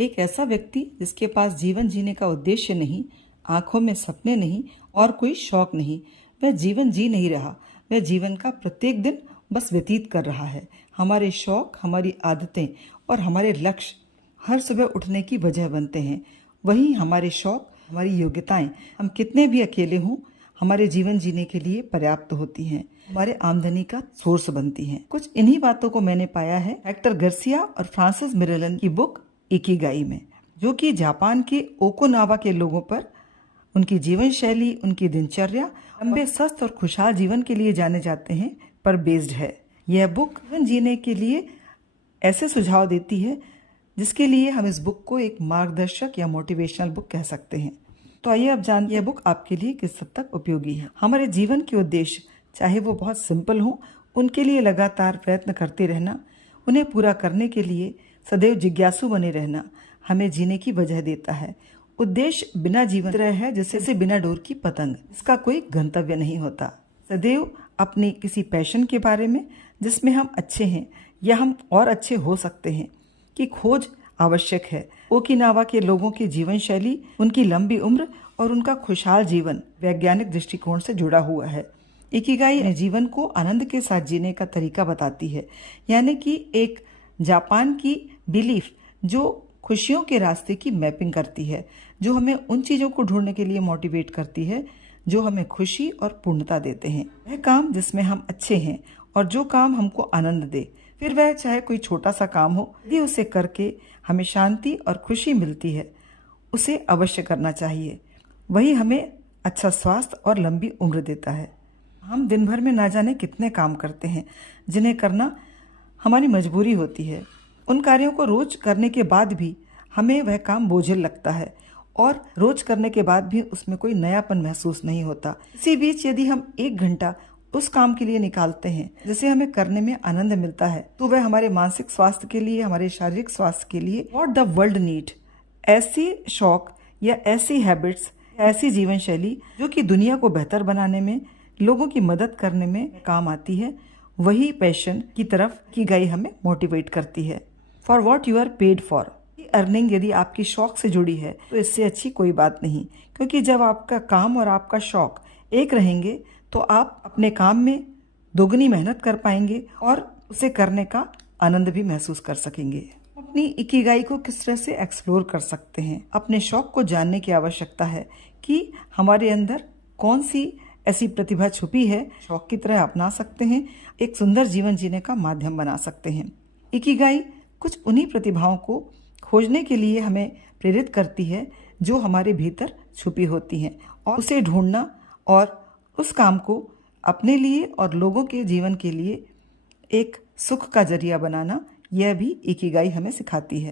एक ऐसा व्यक्ति जिसके पास जीवन जीने का उद्देश्य नहीं, आंखों में सपने नहीं और कोई शौक नहीं, वह जीवन जी नहीं रहा। वह जीवन का प्रत्येक दिन बस व्यतीत कर रहा है। हमारे शौक, हमारी आदतें और हमारे लक्ष्य हर सुबह उठने की वजह बनते हैं। वहीं हमारे शौक, हमारी योग्यताएं हम कितने भी अकेले हों, हमारे जीवन जीने के लिए पर्याप्त होती हैं, हमारे आमदनी का सोर्स बनती हैं। कुछ इन्हीं बातों को मैंने पाया है हेक्टर गार्सिया और फ्रांसिस मिरेलन की बुक इकिगाई में, जो कि जापान के ओकिनावा के लोगों पर, उनकी जीवन शैली, उनकी दिनचर्या, लंबे स्वस्थ और खुशहाल जीवन के लिए जाने जाते हैं पर बेस्ड है। यह बुक जीवन जीने के लिए ऐसे सुझाव देती है जिसके लिए हम इस बुक को एक मार्गदर्शक या मोटिवेशनल बुक कह सकते हैं। तो आइए अब जानते हैं यह बुक आपके लिए किस हद तक उपयोगी है। हमारे जीवन के उद्देश्य, चाहे वो बहुत सिंपल हो, उनके लिए लगातार प्रयत्न करते रहना, उन्हें पूरा करने के लिए सदैव जिज्ञासु बने रहना हमें जीने की वजह देता है। उद्देश्य बिना जीवन तरह है जैसे बिना डोर की पतंग, इसका कोई गंतव्य नहीं होता। सदैव अपनी किसी पैशन के बारे में, जिसमें हम अच्छे हैं या हम और अच्छे हो सकते हैं, की खोज आवश्यक है। ओकिनावा के लोगों की जीवन शैली, उनकी लंबी उम्र और उनका खुशहाल जीवन वैज्ञानिक दृष्टिकोण से जुड़ा हुआ है। इकिगाई जीवन को आनंद के साथ जीने का तरीका बताती है, यानी कि एक जापान की बिलीफ जो खुशियों के रास्ते की मैपिंग करती है, जो हमें उन चीज़ों को ढूंढने के लिए मोटिवेट करती है जो हमें खुशी और पूर्णता देते हैं। वह काम जिसमें हम अच्छे हैं और जो काम हमको आनंद दे, फिर वह चाहे कोई छोटा सा काम हो, यदि उसे करके हमें शांति और खुशी मिलती है, उसे अवश्य करना चाहिए। वही हमें अच्छा स्वास्थ्य और लंबी उम्र देता है। हम दिन भर में ना जाने कितने काम करते हैं जिन्हें करना हमारी मजबूरी होती है। उन कार्यों को रोज करने के बाद भी हमें वह काम बोझिल लगता है और रोज करने के बाद भी उसमें कोई नयापन महसूस नहीं होता। इसी बीच यदि हम 1 घंटा उस काम के लिए निकालते हैं जिसे हमें करने में आनंद मिलता है, तो वह हमारे मानसिक स्वास्थ्य के लिए, हमारे शारीरिक स्वास्थ्य के लिए व्हाट द वर्ल्ड नीड, ऐसी शौक या ऐसी हैबिट्स, ऐसी जीवन शैली जो कि दुनिया को बेहतर बनाने में, लोगों की मदद करने में काम आती है, वही पैशन की तरफ इकिगाई हमें मोटिवेट करती है। For what you are paid for. Earning यदि आपकी शौक से जुड़ी है तो इससे अच्छी कोई बात नहीं, क्योंकि जब आपका काम और आपका शौक एक रहेंगे तो आप अपने काम में दोगुनी मेहनत कर पाएंगे और उसे करने का आनंद भी महसूस कर सकेंगे। अपनी इकिगाई को किस तरह से एक्सप्लोर कर सकते हैं। अपने शौक को जानने की आवश्यकता है कि हमारे अंदर कौन सी ऐसी प्रतिभा छुपी है, शौक की तरह अपना सकते हैं, एक सुंदर जीवन जीने का माध्यम बना सकते हैं। इकिगाई कुछ उन्हीं प्रतिभाओं को खोजने के लिए हमें प्रेरित करती है जो हमारे भीतर छुपी होती हैं, और उसे ढूंढना और उस काम को अपने लिए और लोगों के जीवन के लिए एक सुख का जरिया बनाना, यह भी इकिगाई हमें सिखाती है।